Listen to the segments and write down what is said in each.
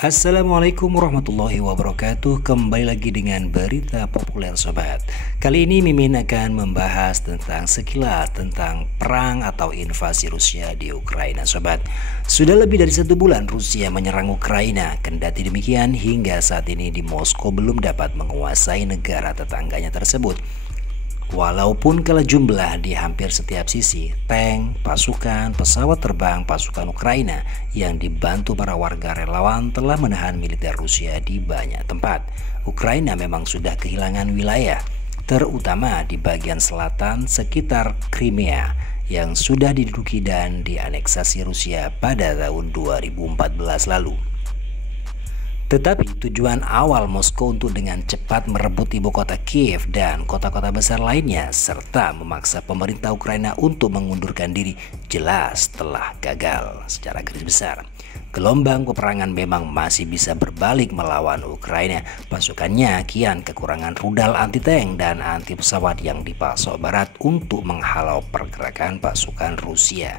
Assalamualaikum warahmatullahi wabarakatuh. Kembali lagi dengan berita populer sobat. Kali ini Mimin akan membahas tentang sekilas tentang perang atau invasi Rusia di Ukraina sobat. Sudah lebih dari 1 bulan Rusia menyerang Ukraina. Kendati demikian hingga saat ini di Moskow belum dapat menguasai negara tetangganya tersebut. Walaupun kalah jumlah di hampir setiap sisi, tank, pasukan, pesawat terbang pasukan Ukraina yang dibantu para warga relawan telah menahan militer Rusia di banyak tempat. Ukraina memang sudah kehilangan wilayah, terutama di bagian selatan sekitar Crimea yang sudah diduduki dan dianeksasi Rusia pada tahun 2014 lalu. Tetapi tujuan awal Moskow untuk dengan cepat merebut ibu kota Kiev dan kota-kota besar lainnya serta memaksa pemerintah Ukraina untuk mengundurkan diri jelas telah gagal secara garis besar. Gelombang peperangan memang masih bisa berbalik melawan Ukraina. Pasukannya kian kekurangan rudal anti-tank dan anti pesawat yang dipasok barat untuk menghalau pergerakan pasukan Rusia.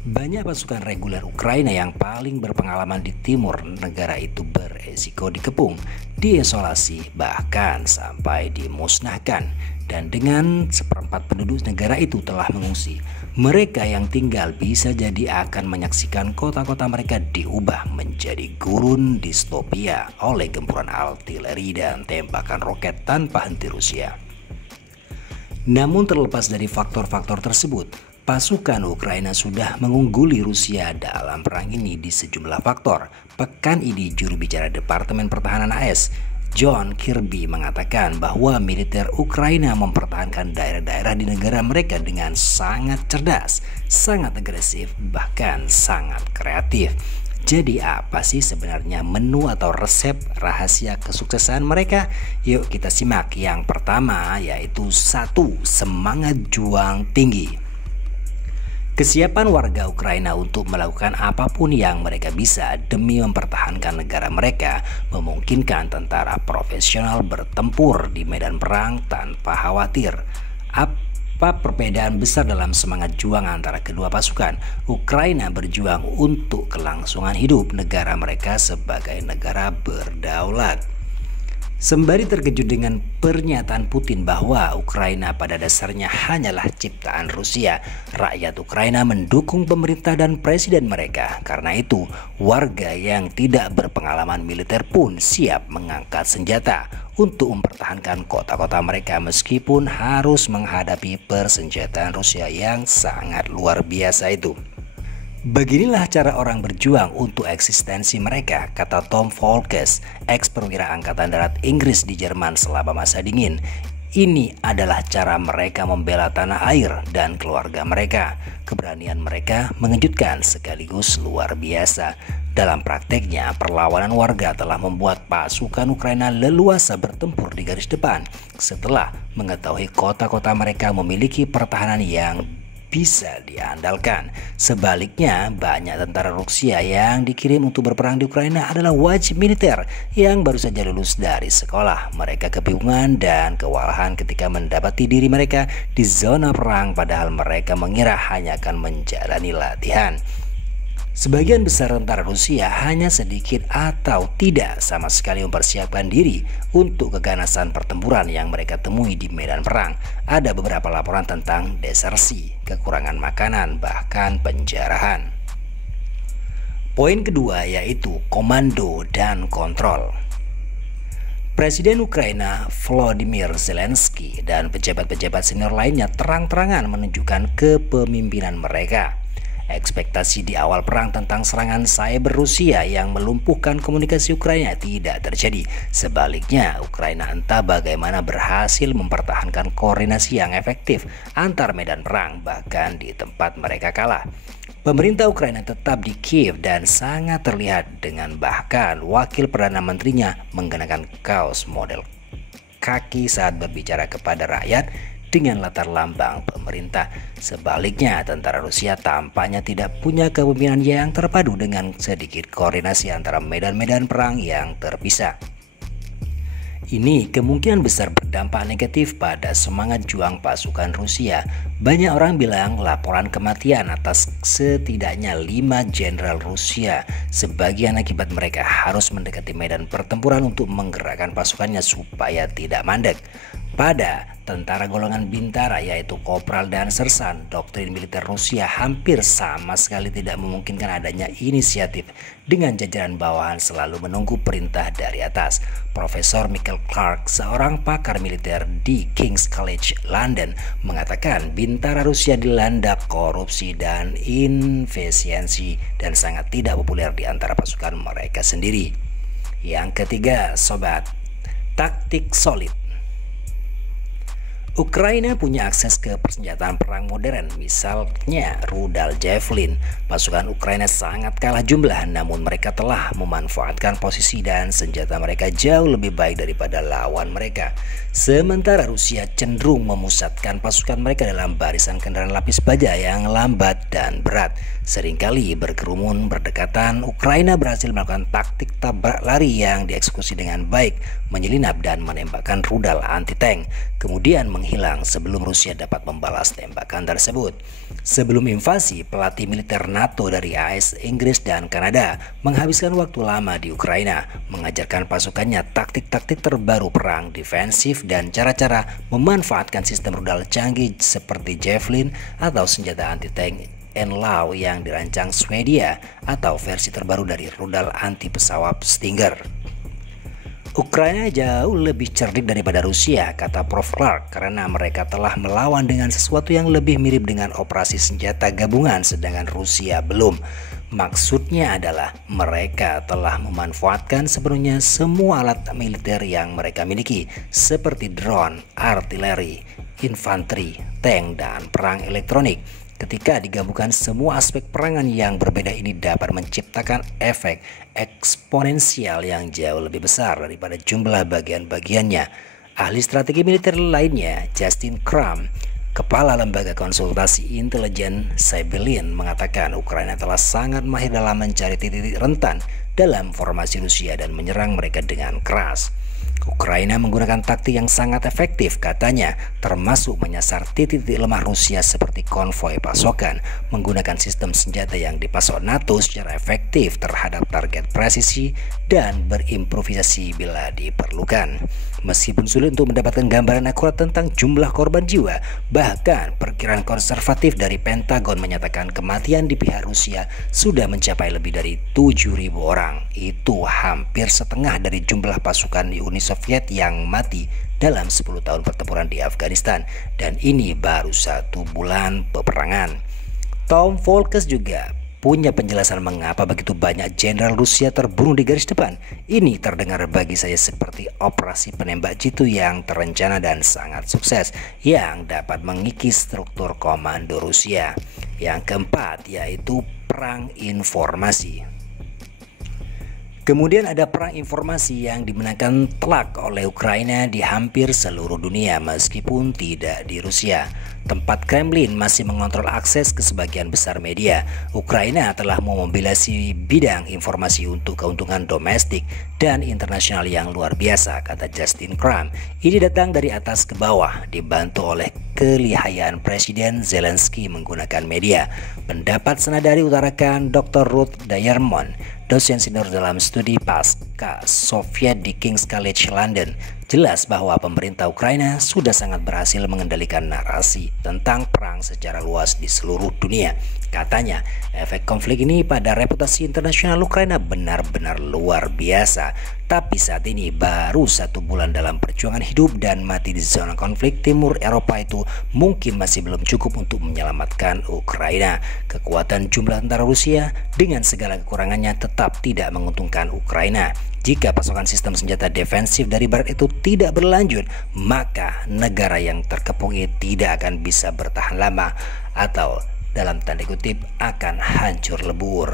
Banyak pasukan reguler Ukraina yang paling berpengalaman di timur negara itu beresiko dikepung, diisolasi, bahkan sampai dimusnahkan. Dan dengan 1/4 penduduk negara itu telah mengungsi, mereka yang tinggal bisa jadi akan menyaksikan kota-kota mereka diubah menjadi gurun distopia oleh gempuran artileri dan tembakan roket tanpa henti Rusia. Namun terlepas dari faktor-faktor tersebut, pasukan Ukraina sudah mengungguli Rusia dalam perang ini di sejumlah faktor. Pekan ini juru bicara Departemen Pertahanan AS, John Kirby, mengatakan bahwa militer Ukraina mempertahankan daerah-daerah di negara mereka dengan sangat cerdas, sangat agresif, bahkan sangat kreatif. Jadi apa sih sebenarnya menu atau resep rahasia kesuksesan mereka? Yuk kita simak. Yang pertama yaitu 1. Semangat juang tinggi. Kesiapan warga Ukraina untuk melakukan apapun yang mereka bisa demi mempertahankan negara mereka memungkinkan tentara profesional bertempur di medan perang tanpa khawatir. Apa perbedaan besar dalam semangat juang antara kedua pasukan? Ukraina berjuang untuk kelangsungan hidup negara mereka sebagai negara berdaulat. Sembari terkejut dengan pernyataan Putin bahwa Ukraina pada dasarnya hanyalah ciptaan Rusia, rakyat Ukraina mendukung pemerintah dan presiden mereka. Karena itu, warga yang tidak berpengalaman militer pun siap mengangkat senjata untuk mempertahankan kota-kota mereka meskipun harus menghadapi persenjataan Rusia yang sangat luar biasa itu. Beginilah cara orang berjuang untuk eksistensi mereka, kata Tom Volkes, ex-perwira Angkatan Darat Inggris di Jerman selama masa dingin. Ini adalah cara mereka membela tanah air dan keluarga mereka. Keberanian mereka mengejutkan sekaligus luar biasa. Dalam prakteknya, perlawanan warga telah membuat pasukan Ukraina leluasa bertempur di garis depan setelah mengetahui kota-kota mereka memiliki pertahanan yang bisa diandalkan. Sebaliknya, banyak tentara Rusia yang dikirim untuk berperang di Ukraina adalah wajib militer yang baru saja lulus dari sekolah. Mereka kebingungan dan kewalahan ketika mendapati diri mereka di zona perang padahal mereka mengira hanya akan menjalani latihan. Sebagian besar tentara Rusia hanya sedikit atau tidak sama sekali mempersiapkan diri untuk keganasan pertempuran yang mereka temui di medan perang. Ada beberapa laporan tentang desersi, kekurangan makanan, bahkan penjarahan. Poin kedua yaitu komando dan kontrol. Presiden Ukraina Volodymyr Zelensky dan pejabat-pejabat senior lainnya terang-terangan menunjukkan kepemimpinan mereka. Ekspektasi di awal perang tentang serangan cyber Rusia yang melumpuhkan komunikasi Ukraina tidak terjadi. Sebaliknya, Ukraina entah bagaimana berhasil mempertahankan koordinasi yang efektif antar medan perang, bahkan di tempat mereka kalah. Pemerintah Ukraina tetap di Kiev dan sangat terlihat dengan bahkan wakil Perdana Menterinya mengenakan kaos model kaki saat berbicara kepada rakyat dengan latar lambang pemerintah. Sebaliknya, tentara Rusia tampaknya tidak punya kepemimpinan yang terpadu dengan sedikit koordinasi antara medan-medan perang yang terpisah. Ini kemungkinan besar berdampak negatif pada semangat juang pasukan Rusia. Banyak orang bilang laporan kematian atas setidaknya 5 jenderal Rusia. Sebagian akibat mereka harus mendekati medan pertempuran untuk menggerakkan pasukannya supaya tidak mandek. Pada tentara golongan bintara yaitu kopral dan sersan, doktrin militer Rusia hampir sama sekali tidak memungkinkan adanya inisiatif dengan jajaran bawahan selalu menunggu perintah dari atas. Profesor Michael Clark, seorang pakar militer di King's College London, mengatakan bintara Rusia dilanda korupsi dan inefisiensi dan sangat tidak populer di antara pasukan mereka sendiri. Yang ketiga, sobat, taktik solid. Ukraina punya akses ke persenjataan perang modern, misalnya rudal Javelin. Pasukan Ukraina sangat kalah jumlah, namun mereka telah memanfaatkan posisi dan senjata mereka jauh lebih baik daripada lawan mereka. Sementara Rusia cenderung memusatkan pasukan mereka dalam barisan kendaraan lapis baja yang lambat dan berat. Seringkali berkerumun berdekatan, Ukraina berhasil melakukan taktik tabrak lari yang dieksekusi dengan baik, menyelinap dan menembakkan rudal anti-tank, kemudian menghilang sebelum Rusia dapat membalas tembakan tersebut. Sebelum invasi, pelatih militer NATO dari AS, Inggris, dan Kanada menghabiskan waktu lama di Ukraina, mengajarkan pasukannya taktik-taktik terbaru perang defensif dan cara-cara memanfaatkan sistem rudal canggih seperti Javelin atau senjata anti-tank Enlaw yang dirancang Swedia atau versi terbaru dari rudal anti pesawat Stinger. Ukraina jauh lebih cerdik daripada Rusia, kata Prof. Clark, karena mereka telah melawan dengan sesuatu yang lebih mirip dengan operasi senjata gabungan, sedangkan Rusia belum. Maksudnya adalah mereka telah memanfaatkan sepenuhnya semua alat militer yang mereka miliki, seperti drone, artileri, infanteri, tank, dan perang elektronik. Ketika digabungkan semua aspek perangan yang berbeda ini dapat menciptakan efek eksponensial yang jauh lebih besar daripada jumlah bagian-bagiannya. Ahli strategi militer lainnya, Justin Crum, kepala lembaga konsultasi intelijen Sibelian, mengatakan Ukraina telah sangat mahir dalam mencari titik-titik rentan dalam formasi Rusia dan menyerang mereka dengan keras. Ukraina menggunakan taktik yang sangat efektif, katanya, termasuk menyasar titik-titik lemah Rusia seperti konvoi pasokan, menggunakan sistem senjata yang dipasok NATO secara efektif terhadap target presisi, dan berimprovisasi bila diperlukan. Meskipun sulit untuk mendapatkan gambaran akurat tentang jumlah korban jiwa, bahkan perkiraan konservatif dari Pentagon menyatakan kematian di pihak Rusia sudah mencapai lebih dari 7.000 orang. Itu hampir setengah dari jumlah pasukan di Uni Soviet yang mati dalam 10 tahun pertempuran di Afghanistan, dan ini baru 1 bulan peperangan. Tom Volkes juga punya penjelasan mengapa begitu banyak jenderal Rusia terbunuh di garis depan. Ini terdengar bagi saya seperti operasi penembak jitu yang terencana dan sangat sukses yang dapat mengikis struktur komando Rusia. Yang keempat yaitu perang informasi. Kemudian ada perang informasi yang dimenangkan telak oleh Ukraina di hampir seluruh dunia meskipun tidak di Rusia. Tempat Kremlin masih mengontrol akses ke sebagian besar media. Ukraina telah memobilisasi bidang informasi untuk keuntungan domestik dan internasional yang luar biasa, kata Justin Crum. Ini datang dari atas ke bawah, dibantu oleh kelihayan Presiden Zelensky menggunakan media. Pendapat senada diutarakan Dr. Ruth Dayermon, dosen senior dalam studi pasca Soviet di King's College London. Jelas bahwa pemerintah Ukraina sudah sangat berhasil mengendalikan narasi tentang perang secara luas di seluruh dunia. Katanya, efek konflik ini pada reputasi internasional Ukraina benar-benar luar biasa. Tapi saat ini baru 1 bulan dalam perjuangan hidup dan mati di zona konflik timur Eropa itu mungkin masih belum cukup untuk menyelamatkan Ukraina. Kekuatan jumlah tentara Rusia dengan segala kekurangannya tetap tidak menguntungkan Ukraina. Jika pasokan sistem senjata defensif dari Barat itu tidak berlanjut, maka negara yang terkepung ini tidak akan bisa bertahan lama atau dalam tanda kutip akan hancur lebur.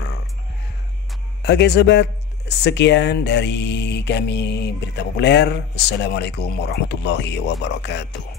Oke sobat, sekian dari kami Berita Populer. Assalamualaikum warahmatullahi wabarakatuh.